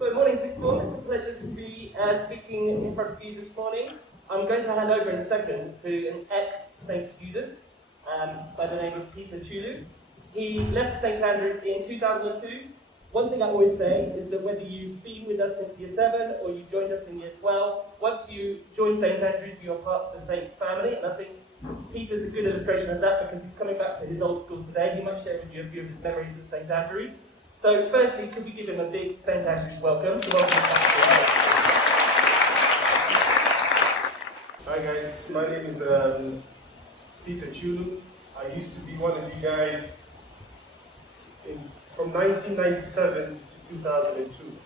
So morning sixth form, it's a pleasure to be speaking in front of you this morning. I'm going to hand over in a second to an ex-St student by the name of Chulu. He left St Andrews in 2002. One thing I always say is that whether you've been with us since year 7 or you joined us in year 12, once you join St Andrews, you are part of the Saints family, and I think Peter's a good illustration of that because he's coming back to his old school today. He might share with you a few of his memories of St Andrews. So firstly, could we give him a big St Andrews welcome? Hi guys, my name is Peter Chulu. I used to be one of you guys from 1997 to 2002.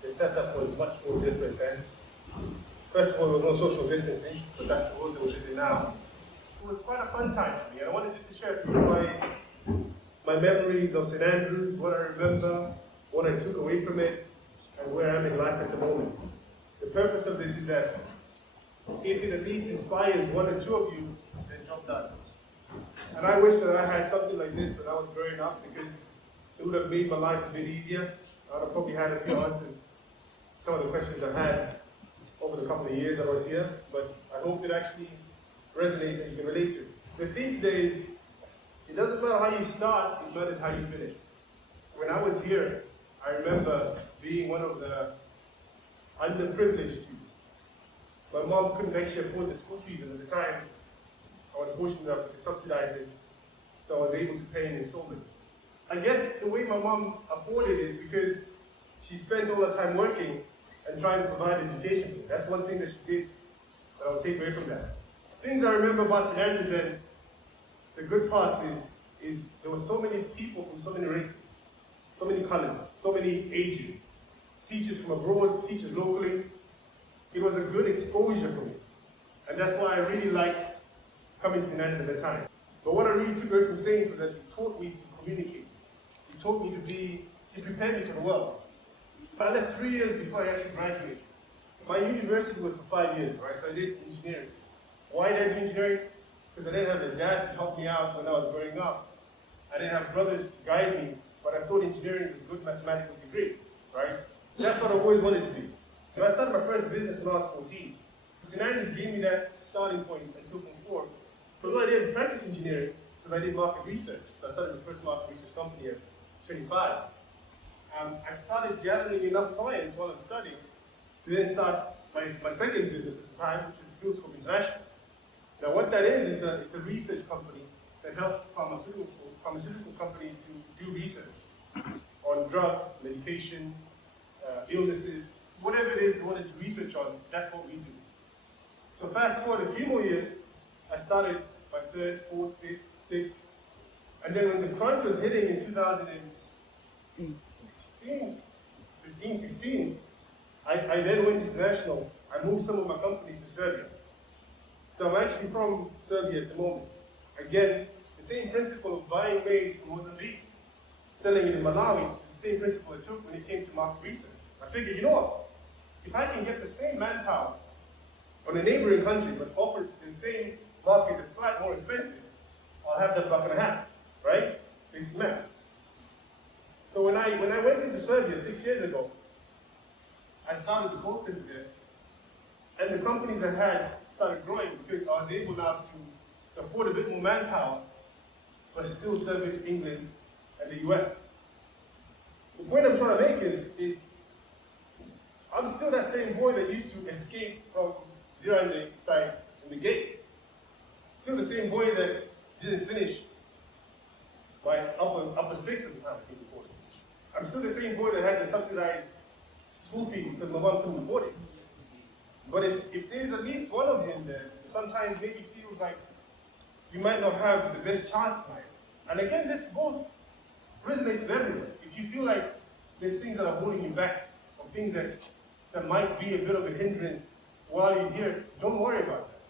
The setup was much more different then. First of all, there was no social distancing, but that's the world that we're living now. It was quite a fun time for me, and I wanted just to share a few of my memories of St Andrews, what I remember, what I took away from it, and where I'm in life at the moment. The purpose of this is that if it at least inspires one or two of you, then job done. And I wish that I had something like this when I was growing up, because it would have made my life a bit easier. I would have probably had a few answers to some of the questions I had over the couple of years I was here, but I hope it actually resonates and you can relate to it. The theme today is, it doesn't matter how you start, it matters how you finish. When I was here, I remember being one of the underprivileged students. My mom couldn't actually afford the school fees, and at the time, I was fortunate enough to subsidize it, so I was able to pay in installments. I guess the way my mom afforded is because she spent all her time working and trying to provide education for me. That's one thing that she did that I'll take away from that. Things I remember about St Andrews, and the good parts is there were so many people from so many races, so many colors, so many ages, teachers from abroad, teachers locally. It was a good exposure for me. And that's why I really liked coming to St Andrews at the time. But what I really took away from Saints was that it taught me to communicate. It taught me it prepared me for the world. I left 3 years before I actually graduated. My university was for 5 years, right? So I did engineering. Why did I do engineering? Because I didn't have a dad to help me out when I was growing up. I didn't have brothers to guide me, but I thought engineering is a good mathematical degree, right? That's what I always wanted to be. So I started my first business when I was 14. St Andrews gave me that starting point until Form 4. Although I didn't practice engineering, because I did market research. So I started my first market research company at 25. I started gathering enough clients while I'm studying to then start my second business at the time, which was Fieldscope International. Now what that is it's a research company that helps pharmaceutical companies to do research on drugs, medication, illnesses, whatever it is they wanted to research on, that's what we do. So fast forward a few more years, I started my third, fourth, fifth, sixth, and then when the crunch was hitting in 15, 16, I then went international. I moved some of my companies to Serbia. So I'm actually from Serbia at the moment. Again, the same principle of buying maize from Mozambique, selling it in Malawi, is the same principle I took when it came to market research. I figured, you know what? If I can get the same manpower on a neighboring country, but offer the same market that's slightly more expensive, I'll have that $1.50, right? Basic math. So when I went into Serbia 6 years ago, I started the call center there, and the companies I had started growing because I was able now to afford a bit more manpower, but still service England and the US. The point I'm trying to make is I'm still that same boy that used to escape from during the gate. Still the same boy that didn't finish my upper six at the time I came to college. I'm still the same boy that had to subsidize school fees because my mom couldn't afford it. But if there's at least one of you in there, sometimes maybe feels like you might not have the best chance in life. And again, this both resonates with everyone. If you feel like there's things that are holding you back, or things that might be a bit of a hindrance while you're here, don't worry about that.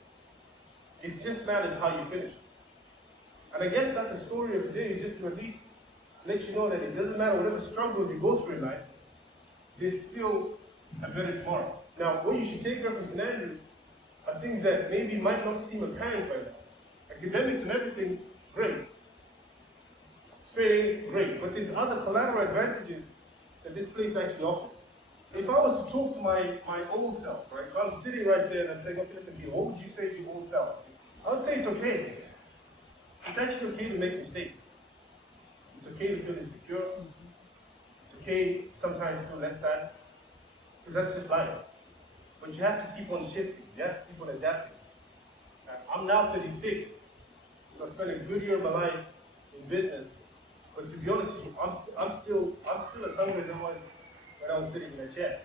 It just matters how you finish. And I guess that's the story of today, is just to at least let you know that it doesn't matter whatever struggles you go through in life, there's still a better tomorrow. Now, what you should take away from St Andrews are things that maybe might not seem apparent right now. Academics and everything, great. Straight A, great. But there's other collateral advantages that this place actually offers. If I was to talk to my old self, right, if I'm sitting right there and I'm saying, okay, listen, what would you say to your old self? I would say it's okay. It's actually okay to make mistakes. It's okay to feel insecure. It's okay to sometimes feel less than, because that's just life. But you have to keep on shifting. You have to keep on adapting. I'm now 36, so I spent a good year of my life in business. But to be honest with you, I'm still as hungry as I was when I was sitting in a chair.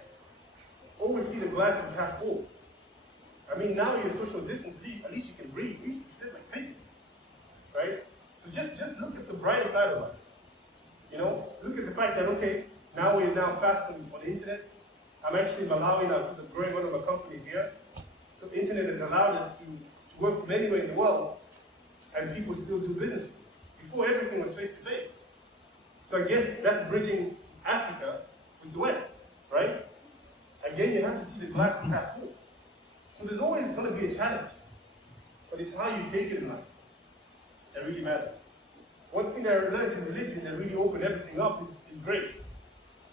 Always see the glass as half full. I mean, now you're social distance, at least you can breathe. We used to sit like pigeons, right? So just look at the brighter side of life. You know, look at the fact that, okay, now we're now fasting on the internet. I'm actually in Malawi now because I'm growing one of my companies here. So the internet has allowed us to work from anywhere in the world, and people still do business. Before, everything was face-to-face. So I guess that's bridging Africa with the West, right? Again, you have to see the glass is half full. So there's always going to be a challenge, but it's how you take it in life that really matters. One thing that I learned in religion that really opened everything up is grace,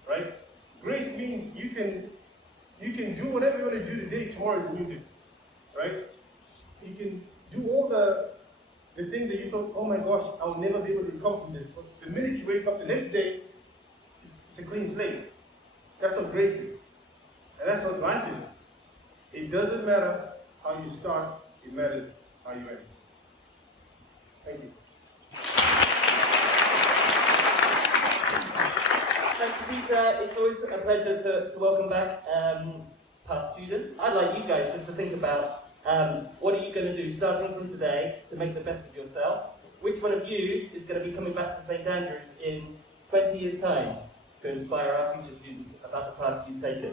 right? Grace means you can do whatever you want to do today, tomorrow is a new day, right? You can do all the things that you thought, oh my gosh, I'll never be able to recover from this. But the minute you wake up the next day, it's a clean slate. That's what grace is. And that's what life is. It doesn't matter how you start, it matters how you end. Thank you. Thank you, Peter. It's always a pleasure to welcome back past students. I'd like you guys just to think about what are you going to do starting from today to make the best of yourself? Which one of you is going to be coming back to St. Andrews in 20 years' time to inspire our future students about the path you've taken?